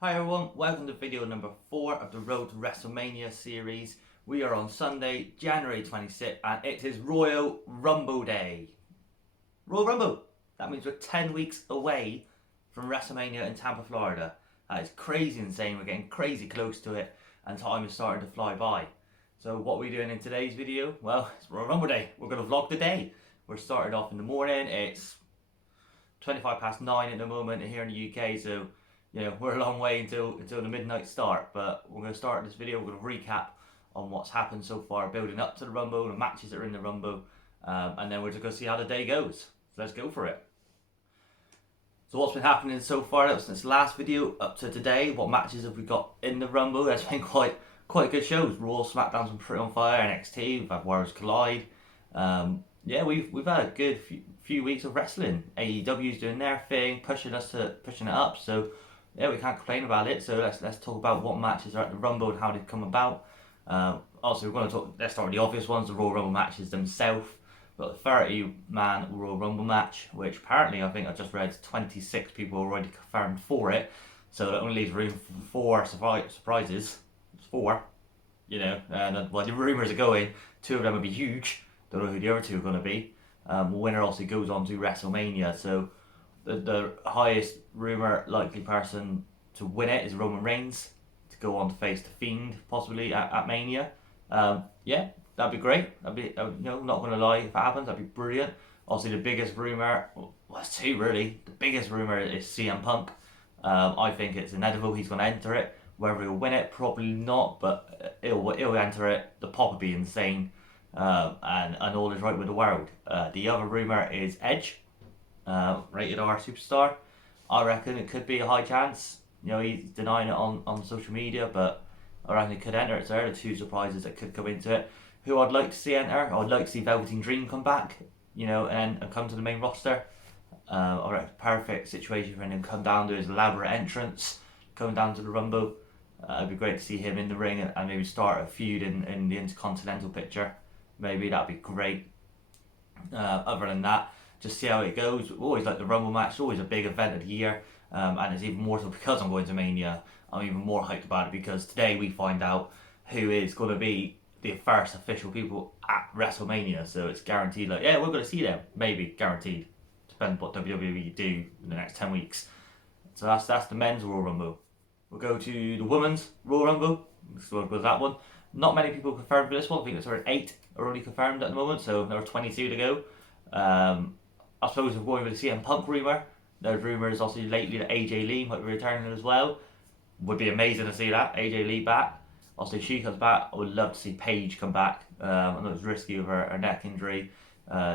Hi everyone, welcome to video number 4 of the Road to Wrestlemania series. We are on Sunday, January 26th, and it is Royal Rumble Day. Royal Rumble! That means we're 10 weeks away from WrestleMania in Tampa, Florida. That is crazy insane, we're getting crazy close to it, and time is starting to fly by. So what are we doing in today's video? Well, it's Royal Rumble Day. We're going to vlog the day. We're starting off in the morning. It's 25 past 9 at the moment here in the UK, so we're a long way until the midnight start, but we're going to start this video. We're going to recap on what's happened so far, building up to the Rumble, the matches that are in the Rumble, and then we're just going to see how the day goes. So let's go for it. So what's been happening so far since the last video up to today? What matches have we got in the Rumble? There's been quite good shows. Raw, SmackDown's been pretty on fire. NXT, we've had Warriors Collide. We've had a good few weeks of wrestling. AEW's doing their thing, pushing it up. So yeah, we can't complain about it. So let's talk about what matches are at the Rumble and how they've come about. Also, we're going to talk. Let's start with the obvious ones: the Royal Rumble matches themselves. We've got the 30-man Royal Rumble match, which apparently I think I just read 26 people already confirmed for it. So that only leaves room for 4 surprises. It's 4, and the rumours are going. 2 of them would be huge. Don't know who the other 2 are going to be. The winner also goes on to WrestleMania. So the highest rumour likely person to win it is Roman Reigns to go on to face the Fiend possibly at Mania. That'd be great. That'd be not going to lie, if it happens, that'd be brilliant. Obviously, the biggest rumour, well, it's 2 really. The biggest rumour is CM Punk. I think it's inevitable he's going to enter it. Whether he'll win it, probably not, but he'll enter it. The pop would be insane, and all is right with the world. The other rumour is Edge. Rated R superstar. I reckon it could be a high chance. He's denying it on social media, but I reckon it could enter. It's there. The 2 surprises that could come into it. Who I'd like to see enter, I'd like to see Velveteen Dream come back, and come to the main roster. I reckon perfect situation for him to come down to his elaborate entrance, coming down to the Rumble. It'd be great to see him in the ring and maybe start a feud in the Intercontinental picture. Maybe that'd be great. Other than that, just see how it goes. Always like the Rumble match, it's always a big event of the year, and it's even more so because I'm going to Mania. I'm even more hyped about it because today we find out who is going to be the first official people at WrestleMania. So it's guaranteed, we're going to see them. Maybe guaranteed. Depends what WWE do in the next 10 weeks. So that's the men's Royal Rumble. We'll go to the women's Royal Rumble. So with that one, not many people confirmed for this one. I think it's around 8 are already confirmed at the moment, so there are 22 to go. I suppose we're going with the CM Punk rumour. There's rumours also lately that AJ Lee might be returning as well. Would be amazing to see that, AJ Lee back. Also, if she comes back, I would love to see Paige come back. I know it's risky with her neck injury.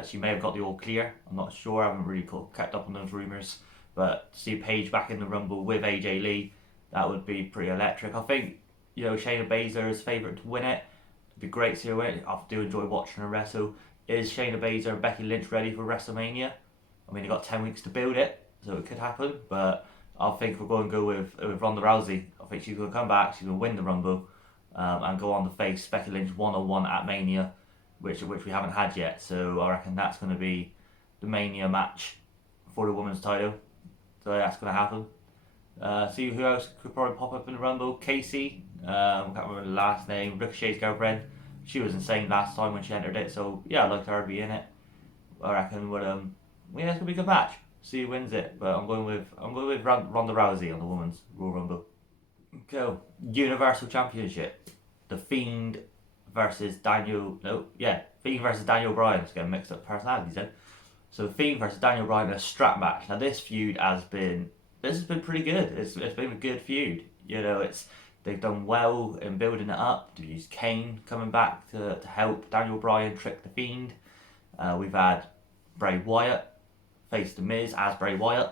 She may have got the all clear. I'm not sure. I haven't really kept up on those rumours. But to see Paige back in the Rumble with AJ Lee, that would be pretty electric. I think, Shayna Baszler is favourite to win it. It'd be great to see her win it. I do enjoy watching her wrestle. Is Shayna Baszler and Becky Lynch ready for WrestleMania? I mean, they've got 10 weeks to build it, so it could happen. But I think we're going to go with Ronda Rousey. I think she's going to come back, she's going to win the Rumble, and go on to face Becky Lynch 1-on-1 at Mania, which we haven't had yet. So I reckon that's going to be the Mania match for the women's title. So that's going to happen. See who else could probably pop up in the Rumble. Casey, I can't remember the last name, Ricochet's girlfriend. She was insane last time when she entered it, so yeah, I'd like her to be in it. I reckon it's gonna be a good match. See who wins it, but I'm going with Ronda Rousey on the women's Royal Rumble. Go Universal Championship. The Fiend versus Daniel. Fiend versus Daniel Bryan. It's getting mixed up personalities then. So Fiend versus Daniel Bryan in a strap match. Now this feud has been pretty good. It's been a good feud. They've done well in building it up. They've used Kane coming back to help Daniel Bryan trick the Fiend. We've had Bray Wyatt face The Miz as Bray Wyatt.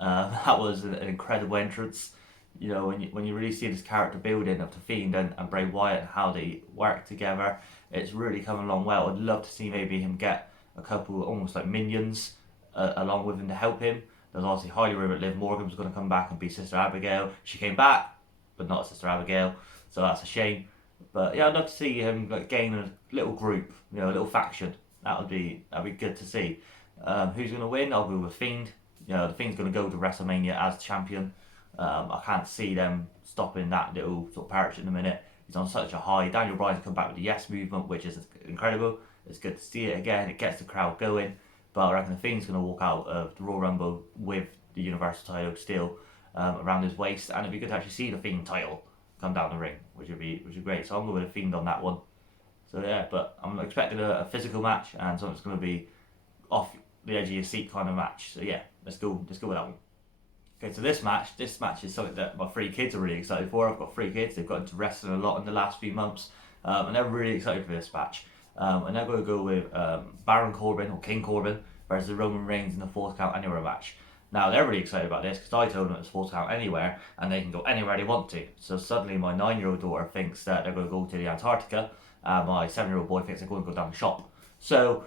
That was an incredible entrance. When you really see this character building of the Fiend and Bray Wyatt and how they work together, it's really coming along well. I'd love to see maybe him get a couple almost like minions along with him to help him. There's obviously highly rumoured Liv Morgan was going to come back and be Sister Abigail. She came back, but not Sister Abigail, so that's a shame. But yeah, I'd love to see him gain a little group, a little faction. That'd be good to see. Who's going to win? I'll go with Fiend. The Fiend's going to go to WrestleMania as champion. I can't see them stopping that little sort of parachute in a minute. He's on such a high. Daniel Bryan's come back with the yes movement, which is incredible. It's good to see it again. It gets the crowd going. But I reckon the Fiend's going to walk out of the Royal Rumble with the Universal title still around his waist, and it'd be good to actually see the Fiend title come down the ring, which would be great. So I'm going with the Fiend on that one. So yeah, but I'm expecting a physical match and something that's going to be off the edge of your seat kind of match. So yeah, let's go with that one. Okay, so this match is something that my three kids are really excited for. I've got three kids. They've got into wrestling a lot in the last few months, and they're really excited for this match. And they're going to go with Baron Corbin or King Corbin versus Roman Reigns in the Falls Count Anywhere match. Now they're really excited about this because I told them it's Falls Count Anywhere and they can go anywhere they want to. So suddenly my 9-year-old daughter thinks that they're going to go to the Antarctica. My 7-year-old boy thinks they're going to go down the shop. So,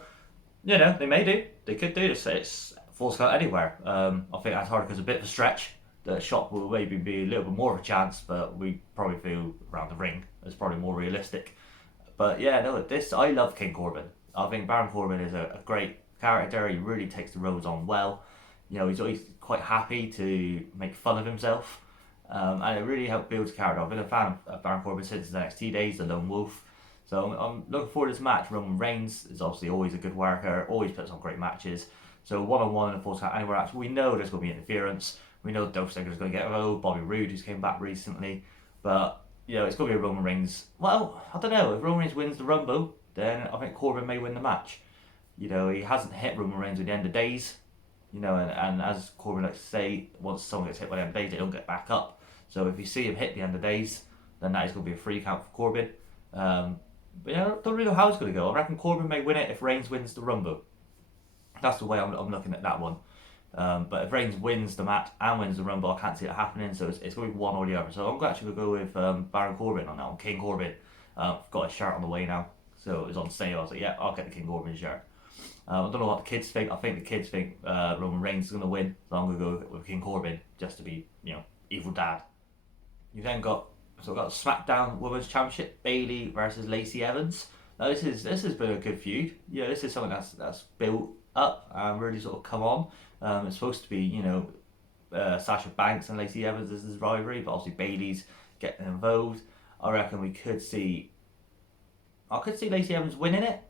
you know, they may do. They could do this. It's Falls Count Anywhere. I think Antarctica's a bit of a stretch. The shop will maybe be a little bit more of a chance, but we probably feel around the ring is probably more realistic. But yeah, no, I love King Corbin. I think Baron Corbin is a great character. He really takes the roles on well. You know, he's always quite happy to make fun of himself. And it really helped build his character. I've been a fan of Baron Corbin since his NXT days, the Lone Wolf. So I'm looking forward to this match. Roman Reigns is obviously always a good worker, always puts on great matches. So one-on-one in a Falls Count Anywhere match, we know there's going to be interference. We know Dolph Ziggler's going to get involved, Bobby Roode, who's came back recently. But, you know, it's going to be a Roman Reigns. Well, I don't know. If Roman Reigns wins the Rumble, then I think Corbin may win the match. You know, he hasn't hit Roman Reigns at the end of days. You know, and as Corbin likes to say, once someone gets hit by the end of days, they don't get back up. So if you see him hit the end of days, then that is going to be a free count for Corbin. But yeah, I don't really know how it's going to go. I reckon Corbin may win it if Reigns wins the Rumble. That's the way I'm looking at that one. But if Reigns wins the match and wins the Rumble, I can't see it happening. So it's going to be one or the other. So I'm actually going to go with Baron Corbin on that one, King Corbin. I've got a shirt on the way now, so it was on sale. I was like, yeah, I'll get the King Corbin shirt. I don't know what the kids think. I think the kids think Roman Reigns is going to win, so I'm going to go with King Corbin just to be, you know, evil dad. You then got SmackDown Women's Championship, Bayley versus Lacey Evans. Now this has been a good feud. Yeah, this is something that's built up and really sort of come on. It's supposed to be, you know, Sasha Banks and Lacey Evans as this rivalry, but obviously Bayley's getting involved. I reckon I could see Lacey Evans winning it.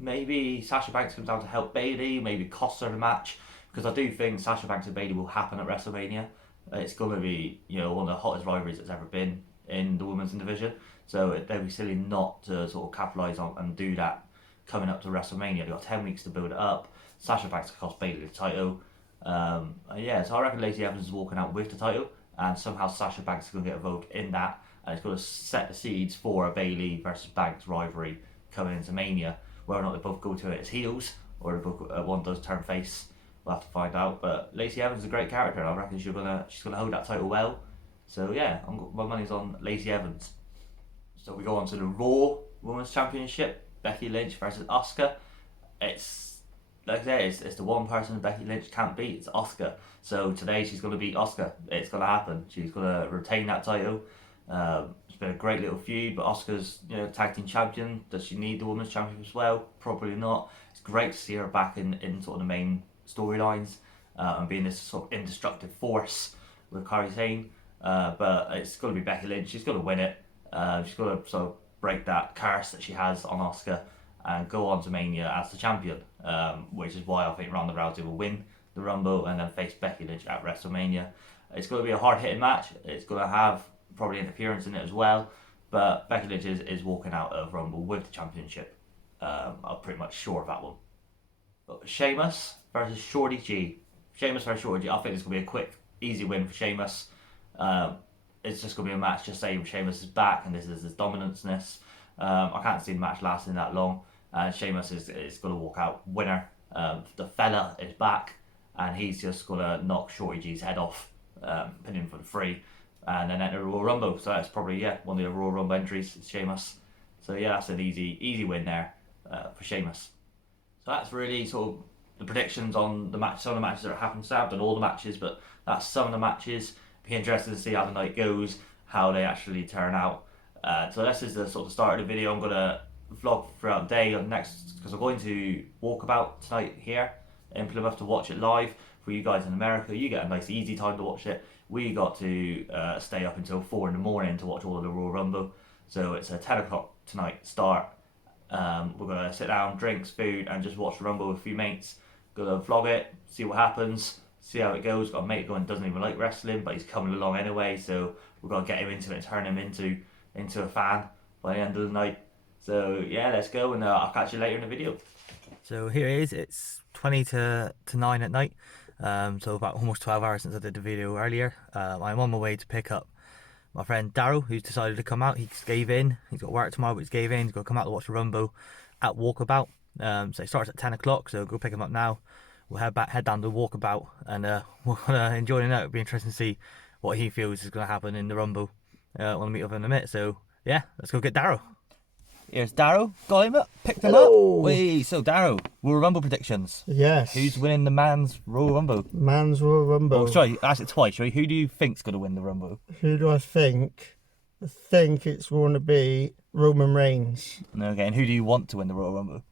Maybe Sasha Banks comes down to help Bayley, maybe cost her the match, because I do think Sasha Banks and Bayley will happen at WrestleMania. It's going to be, you know, one of the hottest rivalries that's ever been in the women's division. So they'd be silly not to sort of capitalise on and do that coming up to WrestleMania. They've got 10 weeks to build it up. Sasha Banks could cost Bayley the title. Yeah, so I reckon Lacey Evans is walking out with the title, and somehow Sasha Banks is going to get involved in that, and it's going to set the seeds for a Bayley versus Banks rivalry coming into Mania. Whether or not they both go to it as heels, or they both, one does turn face, we'll have to find out. But Lacey Evans is a great character, and I reckon she's gonna hold that title well. So yeah, my money's on Lacey Evans. So we go on to the Raw Women's Championship, Becky Lynch versus Asuka. It's like I say, it's the one person Becky Lynch can't beat. It's Asuka. So today she's gonna beat Asuka. It's gonna happen. She's gonna retain that title. It's been a great little feud, but Asuka's, you know, tag team champion. Does she need the women's championship as well? Probably not. It's great to see her back in sort of the main storylines and being this sort of indestructible force with Kairi Sane. But it's going to be Becky Lynch. She's going to win it. She's going to sort of break that curse that she has on Asuka and go on to Mania as the champion, which is why I think Ronda Rousey will win the Rumble and then face Becky Lynch at WrestleMania. It's going to be a hard-hitting match. It's going to have probably interference in it as well, but Becky Lynch is walking out of Rumble with the championship. I'm pretty much sure of that one. But Sheamus versus Shorty G. Sheamus versus Shorty G. I think it's going to be a quick, easy win for Sheamus. It's just going to be a match just saying Sheamus is back and this is his dominance-ness. I can't see the match lasting that long. And Sheamus is going to walk out winner. The fella is back and he's just going to knock Shorty G's head off, pin him for the free, and then enter Royal Rumble. So that's probably, yeah, one of the Royal Rumble entries is Sheamus. So yeah, that's an easy win there for Sheamus. So that's really sort of the predictions on the match. Some of the matches that happened. So I've done all the matches, but that's some of the matches. Be interested to see how the night goes, how they actually turn out. So this is the sort of start of the video. I'm gonna vlog throughout the day on next, because I'm going to Walkabout tonight here in Plymouth to watch it live for you guys in America, you get a nice easy time to watch it. We got to stay up until 4 in the morning to watch all of the Royal Rumble. So it's a 10 o'clock tonight start. We're going to sit down, drinks, food, and just watch the Rumble with a few mates. Gonna vlog it, see what happens, see how it goes. Got a mate going doesn't even like wrestling, but he's coming along anyway, so we're gonna get him into it and turn him into a fan by the end of the night. So yeah, let's go, and I'll catch you later in the video. So here it is. It's 20 to 9 at night. So about almost 12 hours since I did the video earlier. I'm on my way to pick up my friend Daryl, who's decided to come out. He just gave in. He's got work tomorrow, but he's gave in. He's got to come out to watch the Rumble at Walkabout. So it starts at 10 o'clock, so go pick him up now. We'll head down to Walkabout, and we're gonna enjoy it out. It'll be interesting to see what he feels is gonna happen in the Rumble. We'll meet up in a minute. So yeah, let's go get Daryl. Here's Daryl. Got him up. Picked him up. Wait, so Daryl, Royal Rumble predictions. Yes. Who's winning the Man's Royal Rumble? Man's Royal Rumble. Oh, sorry, ask it twice, sorry. Who do you think's gonna win the Rumble? Who do I think? I think it's going to be Roman Reigns. Okay, and who do you want to win the Royal Rumble?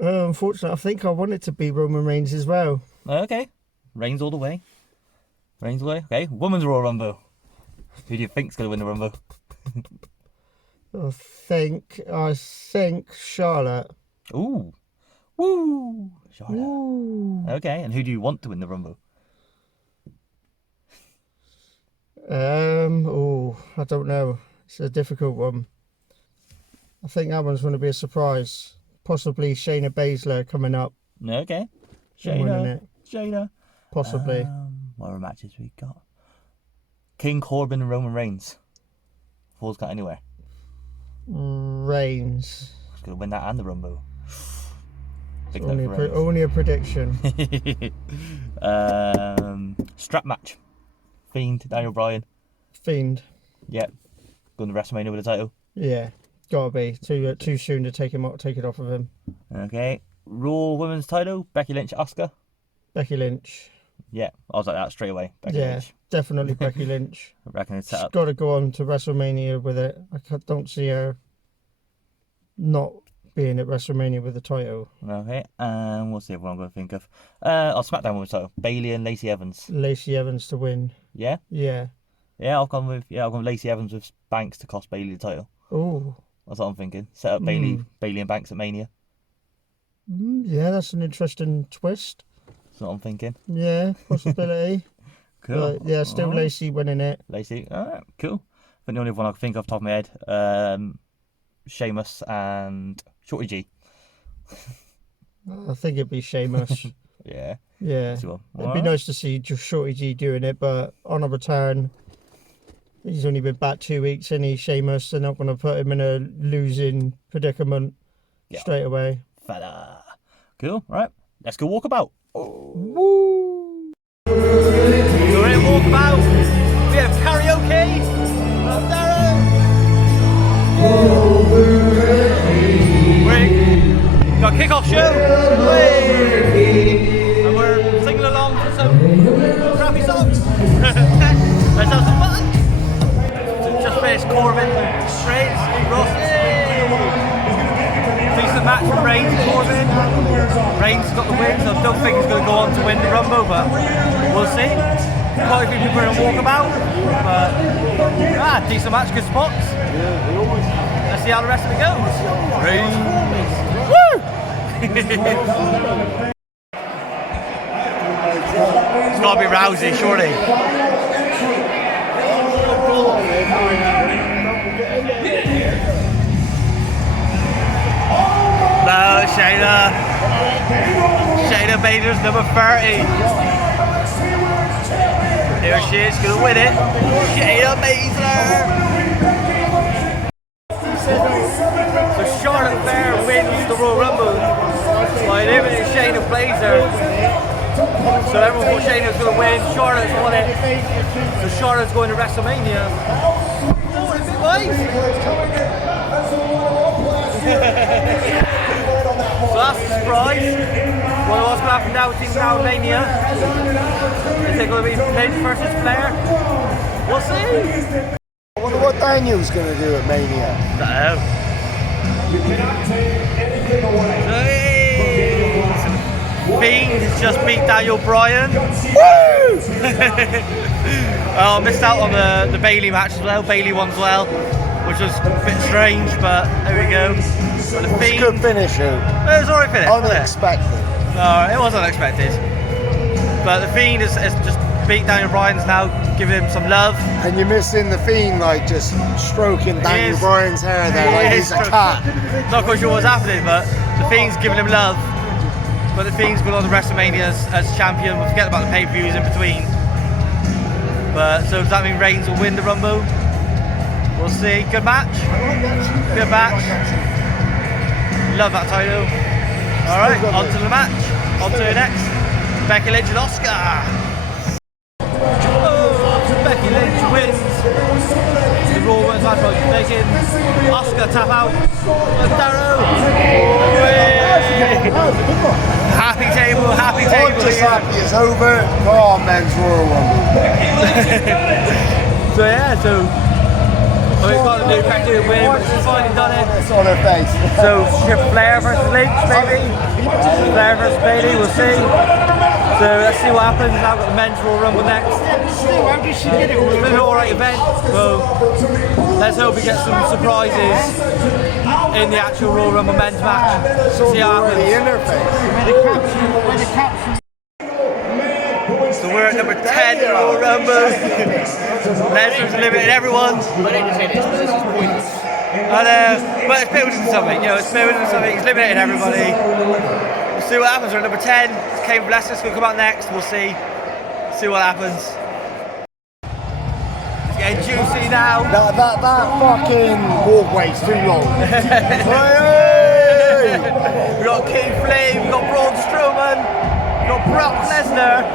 Unfortunately, I think I want it to be Roman Reigns as well. Okay, Reigns all the way. Reigns all the way. Okay, Women's Royal Rumble. Who do you think's gonna win the Rumble? I think Charlotte. Ooh, woo, Charlotte. Ooh. Okay, and who do you want to win the Rumble? I don't know. It's a difficult one. I think that one's going to be a surprise. Possibly Shayna Baszler coming up. Okay, Shayna. Possibly. What other matches we got? King Corbin and Roman Reigns. Who's got anywhere? Reigns. Who's going to win that and the Rumble? Only a prediction. Strap match. Fiend, Daniel Bryan. Fiend. Yep. Going to WrestleMania with the title. Yeah, gotta be too soon to take it off of him. Okay. Raw Women's title. Becky Lynch, Asuka. Becky Lynch. Yeah, I was like that straight away. Becky Lynch. Definitely Becky Lynch. I reckon it's set up. She's got to go on to WrestleMania with it. I don't see her not being at WrestleMania with the title. Okay, and what's the other one I'm going to think of? SmackDown Women's title. Bayley and Lacey Evans. Lacey Evans to win. Yeah? Yeah. Yeah, I'll come with Lacey Evans with Banks to cost Bayley the title. Oh. That's what I'm thinking. Set up Bayley and Banks at Mania. Yeah, that's an interesting twist. That's what I'm thinking. Yeah, possibility. Cool. But yeah, still Lacey winning it. Lacey, alright, cool. I think the only one I can think of off the top of my head, Sheamus and Shorty G. I think it'd be Sheamus. Yeah. Yeah. It'd be nice to see Shorty G doing it, but on a return, he's only been back 2 weeks, and he's Sheamus. They're not going to put him in a losing predicament straight away. Fella. Cool, right. Let's go Walkabout. Woo! So we're in Walkabout. We have karaoke. We've got a kick-off show. And we're singing along to some crappy songs. Let's have some fun. Just finished Corbin, Reigns, Ross. Decent match for Reigns and Corbin. Reigns got the win, so I don't think he's going to go on to win the Rumble, but we'll see. Quite a few people are in Walkabout, but decent match, good spots. Let's see how the rest of it goes. Reigns. Woo! It's got to be Rousey, surely. No, Shayna. Shayna Baszler's number 30. There she is, gonna win it. Shayna Baszler. So Charlotte Flair wins the Royal Rumble by eliminating Shayna Baszler. So everyone thought Shayna was gonna win. Charlotte's won it. So Charlotte's going to WrestleMania. Oh, is it right? So that's a surprise. Well, what's going to happen now with Team Now Mania? Is it going to be Vince versus Flair? We'll see. I wonder what Daniel's going to do at Mania. Fiend has just beat Daniel Bryan. I missed out on the Bailey match as well. Bailey won as well, which was a bit strange, but there we go. But the Fiend, Good finish, it was alright finish. unexpected. No, it was unexpected. But the Fiend has just beat Daniel Bryan's now, giving him some love. And you're missing the Fiend, like just stroking Daniel is. Bryan's hair there, like he's a cat. Not quite sure what's happening, but the Fiend's giving him love. But the Fiend's going on to Wrestlemania as champion. We'll forget about the pay-per-views in between. But so does that mean Reigns will win the Rumble? We'll see. Good match. Good match. Love that title. All right, on to the match. On to the next. Becky Lynch and Asuka. Becky Lynch wins the Raw Women's match by making Asuka tap out. Darrow. Happy table. I'm just happy it's over. Come on, men's Royal Rumble. So yeah, we've got a new practice win, but she's finally done it. It's on her face. So Flair versus Lynch, maybe. Flair versus Bailey, we'll see. So let's see what happens. Now we've got the men's Royal Rumble next. It's been an alright event, so let's hope we get some surprises in the actual Royal Rumble men's match. See how it happens. In her face. So we're at number 10 Royal Rumble. Lesnar's limiting everyone. I know, but it's building to something, you know, it's building to something. He's eliminating everybody. We'll see what happens. We're at number 10. Cain Velasquez will come out next. We'll see what happens. It's getting juicy now. That fucking walkway's too long. We've got Keith Lee, we've got Braun Strowman, we've got Brock Lesnar.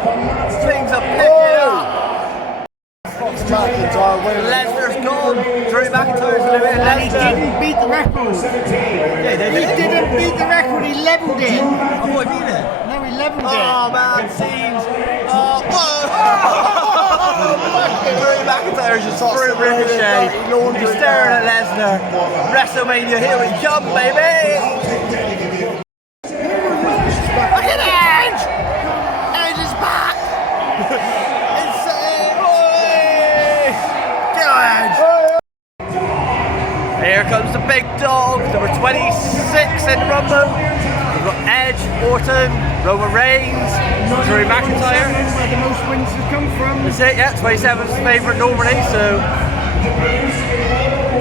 Things are picking up. McIntyre winning. Lesnar's gone. Drew McIntyre's limited And he Lesnar. didn't beat the record. Yeah, He didn't beat the record, he levelled it. I thought he beat it. No, he levelled it. Oh man, scenes. Oh, whoa! Drew McIntyre just threw Ricochet. He's staring at Lesnar. WrestleMania, here we come, baby! Look at Edge! Edge is back! Insane! Get on, Edge! Here comes the big dog, number 26 in the Rumble. We've got Edge, Orton, Roman Reigns, Drew McIntyre. Where the most wins have come from. That's it, yeah, 27's favourite normally, so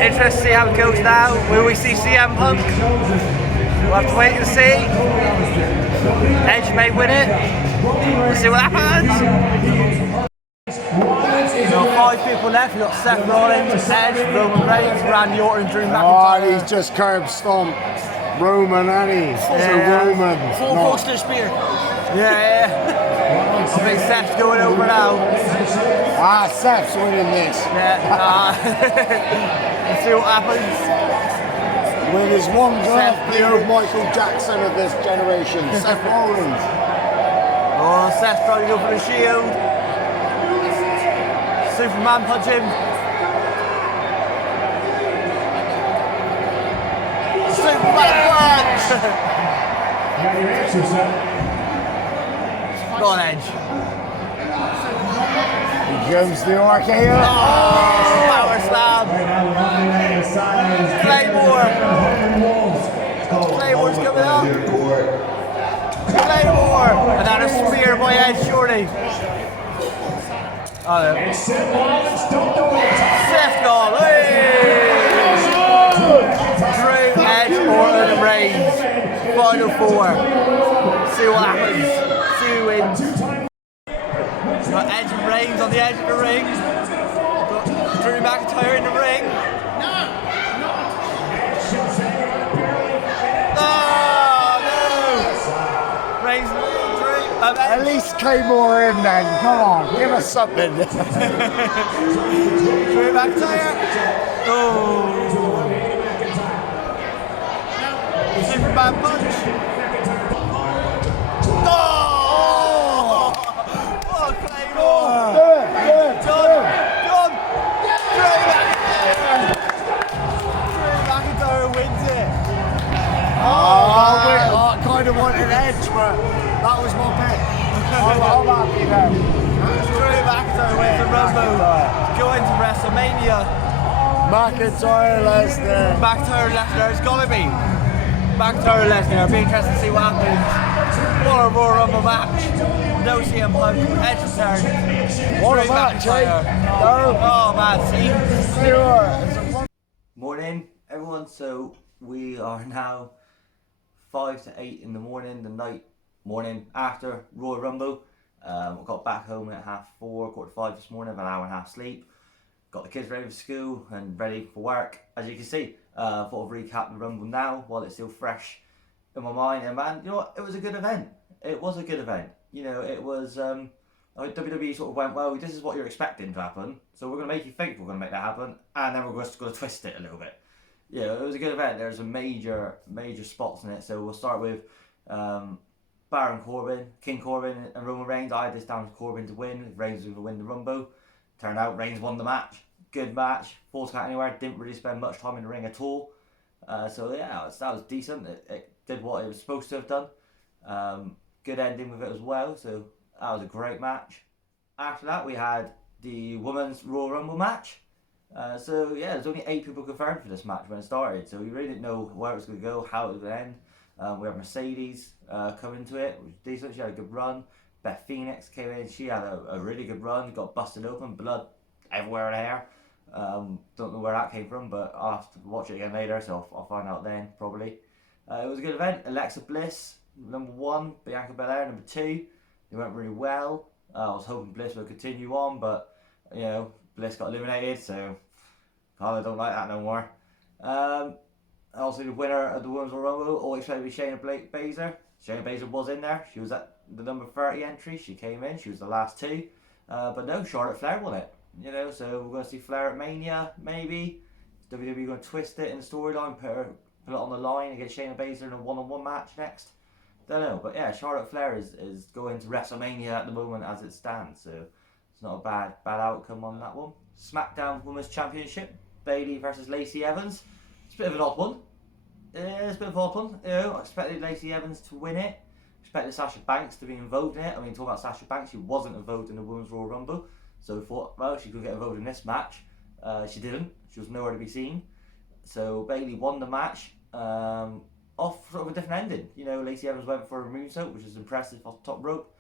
interested to see how it goes now. Will we see CM Punk? We'll have to wait and see. Edge may win it. Let's see what happens. So 5 people left. We've got Seth Rollins, Edge, Roman Reigns, Randy Orton, Drew Oh, McIntyre. he's just curb stomped Roman, and he's Roman. Full not- Foster Spear. Yeah. I think Seth's going over now. Seth's winning this. Yeah. Let's see what happens. With his one glove, the old Michael Jackson of this generation, Seth Rollins. Oh, Seth's trying to go for the shield. Superman punch him. Superman punch! Go on, Edge. Here comes the RKO. Oh, power slam. Claymore. Claymore's coming up. Claymore. And then a spear by Edge, surely. Oh, no. Seth gone. Hey! Drew, Edge, Orton, and Reigns. Final 4. See what happens. See who wins. We've got Edge and Reigns on the edge of the ring. We've got Drew McIntyre in the ring. Oh, no! Reigns and Drew. At least Claymore in then. Come on, give us something. Drew McIntyre. Oh. Superman punch. Oh! Oh, Claymore. Done. Drew McIntyre wins it. I kind of wanted Edge, but that was my WrestleMania. McIntyre, Lesnar. McIntyre Lesnar, it's gotta be. McIntyre Lesnar, it'll be interesting to see what happens. What a Royal Rumble match. No CM Punk, Edge return. What a Drew match, McIntyre. eh? Oh man, see? Tell you what, it's a fun- Morning, everyone. So we are now 5 to 8 in the morning, morning after Royal Rumble. I got back home at 4:30, 4:45 this morning, an hour and a half sleep. Got the kids ready for school and ready for work. As you can see, thought I'd recap the Rumble now while it's still fresh in my mind. And man, you know what? It was a good event. It was a good event. You know, it was. I think WWE sort of went, well, this is what you're expecting to happen, so we're going to make you think we're going to make that happen, and then we're just going to twist it a little bit. Yeah, it was a good event. There's some major spots in it. So we'll start with Baron Corbin, King Corbin, and Roman Reigns. I had this down to Corbin to win. Reigns was going to win the Rumble. Turned out Reigns won the match. Good match. Falls count anywhere. Didn't really spend much time in the ring at all. So yeah, that was decent. It did what it was supposed to have done. Good ending with it as well. So that was a great match. After that, we had the Women's Royal Rumble match. So yeah, there's only 8 people confirmed for this match when it started. So we really didn't know where it was going to go, how it was going to end. We had Mercedes coming to it, which was decent. She had a good run. Beth Phoenix came in. She had a really good run. Got busted open, blood everywhere in her hair. Don't know where that came from, but I'll have to watch it again later, so I'll find out then, probably. It was a good event. Alexa Bliss, number 1. Bianca Belair, number 2. They went really well. I was hoping Bliss would continue on, but, you know, Bliss got eliminated, so I don't like that no more. Also, the winner of the Women's Royal Rumble, all expected to be Shayna Baszler. Shayna Baszler was in there. She was at the number 30 entry. She came in. She was the last 2. But no, Charlotte Flair won it. You know, so we're going to see Flair at Mania, maybe. Is WWE going to twist it in the storyline, put it on the line against Shayna Baszler in a one-on-one match next? Don't know. But yeah, Charlotte Flair is going to Wrestlemania at the moment as it stands. So it's not a bad outcome on that one. SmackDown Women's Championship. Bayley versus Lacey Evans. It's a bit of an odd one. Yeah, it's a bit of an odd one. You know, I expected Lacey Evans to win it. Expected Sasha Banks to be involved in it. I mean, talking about Sasha Banks, she wasn't involved in the Women's Royal Rumble. So we thought, well, she could get involved in this match. She didn't. She was nowhere to be seen. So Bayley won the match off sort of a different ending. You know, Lacey Evans went for a moonsault, which was impressive off the top rope.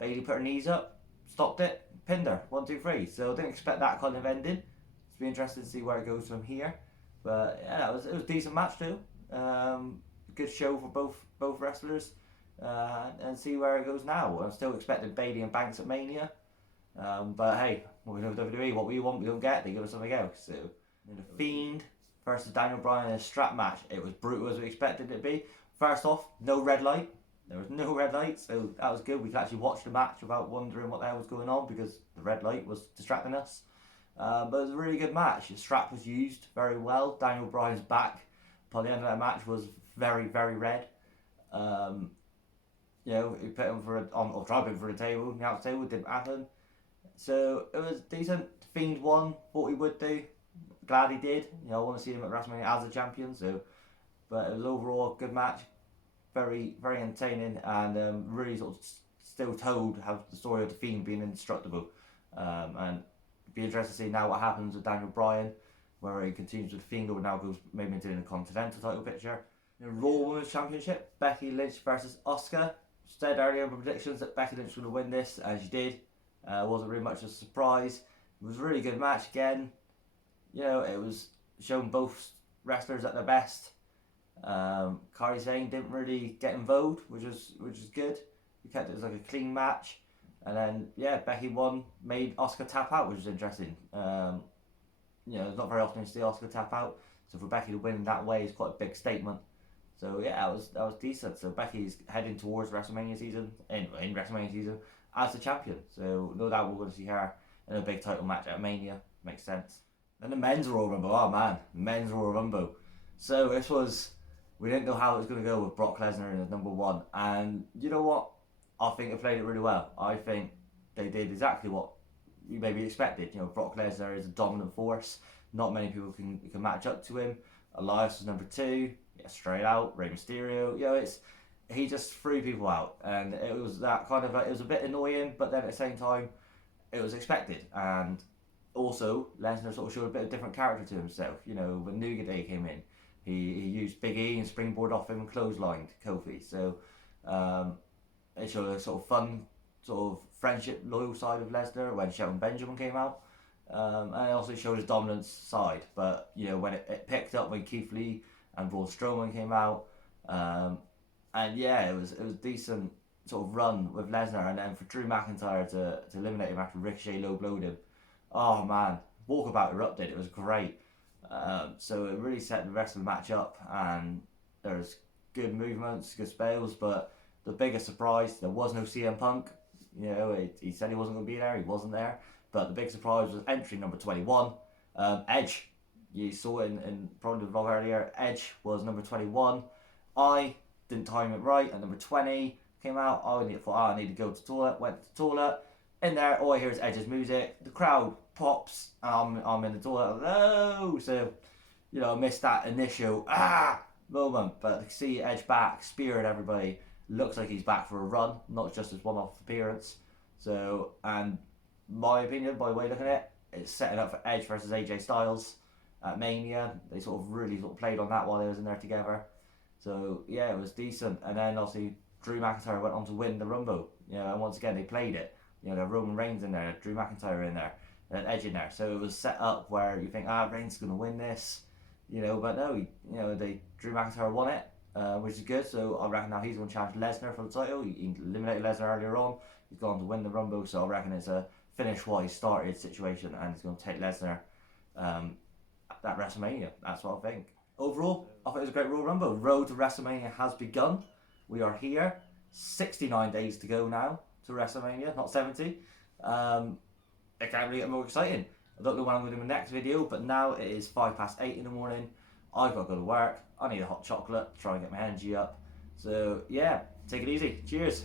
Bayley put her knees up, stopped it, pinned her. 1, 2, 3. So I didn't expect that kind of ending. It's be interesting to see where it goes from here. But yeah, it was a decent match too. Good show for both wrestlers. And see where it goes now. I'm still expecting Bayley and Banks at Mania. But hey, we know WWE, what we want we don't get, they give us something else. So The Fiend versus Daniel Bryan in a strap match. It was brutal as we expected it to be. First off, no red light. There was no red light, so that was good. We could actually watch the match without wondering what the hell was going on because the red light was distracting us. But it was a really good match. The strap was used very well. Daniel Bryan's back by the end of that match was very, very red. You know, he put him or tried to put him for a table, the outside table, didn't happen. So it was decent. Fiend won, thought he would do. Glad he did. You know, I want to see him at WrestleMania as a champion. So, but it was overall a good match, very, very entertaining, and really sort of still told how the story of the Fiend being indestructible. And be interested to see now what happens with Daniel Bryan, whether he continues with the Fiend or now goes maybe into the Continental title picture. The Raw Women's Championship, Becky Lynch versus Asuka. Said earlier in my predictions that Becky Lynch was going to win this, and she did. Wasn't really much of a surprise. It was a really good match again. You know, it was showing both wrestlers at their best. Kairi Sane didn't really get involved, which is good. We kept it as like a clean match, and then yeah, Becky won, made Asuka tap out, which is interesting. You know, it's not very often you see Asuka tap out, so for Becky to win that way is quite a big statement. So yeah, that was decent. So Becky's heading towards WrestleMania season, in WrestleMania season, as the champion. So no doubt we're going to see her in a big title match at Mania. Makes sense. Then the men's Royal Rumble. Oh man, men's Royal Rumble. So this was, we didn't know how it was going to go with Brock Lesnar in as number 1. And you know what? I think they played it really well. I think they did exactly what you maybe expected. You know, Brock Lesnar is a dominant force. Not many people can match up to him. Elias was number 2. Yeah, straight out. Rey Mysterio. You know, he just threw people out, and it was that kind of it was a bit annoying, but then at the same time, it was expected. And also Lesnar sort of showed a bit of different character to himself. You know, when New Day came in, he used Big E and springboard off him and clotheslined Kofi. So it showed a sort of fun, sort of friendship, loyal side of Lesnar when Shelton Benjamin came out. And it also showed his dominance side. But, you know, when it picked up when Keith Lee and Braun Strowman came out. And yeah, it was decent sort of run with Lesnar. And then for Drew McIntyre to eliminate him after Ricochet low blowed him. Oh man, Walkabout erupted. It was great. So it really set the rest of the match up. And there's good movements, good spells. But the biggest surprise, there was no CM Punk. You know, he said he wasn't going to be there. He wasn't there. But the big surprise was entry number 21, Edge. You saw it in probably the vlog earlier. Edge was number 21. I didn't time it right, and number 20 came out. I thought, I need to go to the toilet. Went to the toilet. In there, all I hear is Edge's music. The crowd pops, and I'm in the toilet. Hello! So, you know, I missed that initial moment. But to see Edge back, spearing everybody, looks like he's back for a run, not just his one-off appearance. So, and my opinion, by the way looking at it, it's setting up for Edge versus AJ Styles at Mania. They sort of really played on that while they was in there together. So yeah, it was decent. And then obviously Drew McIntyre went on to win the Rumble. You know, and once again they played it. You know, they had Roman Reigns in there, Drew McIntyre in there, and Edge in there. So it was set up where you think, Reigns is gonna win this. You know, but no, Drew McIntyre won it, which is good. So I reckon now he's gonna challenge Lesnar for the title. He eliminated Lesnar earlier on. He's gone to win the Rumble, so I reckon it's a finish what he started situation, and he's going to take Lesnar at WrestleMania. That's what I think. Overall, I think it was a great Royal Rumble. Road to WrestleMania has begun. We are here. 69 days to go now to WrestleMania, not 70. It can't really get more exciting. I don't know when I'm going to do my next video, but now it is 8:05 in the morning. I've got to go to work. I need a hot chocolate to try and get my energy up. So yeah, take it easy. Cheers.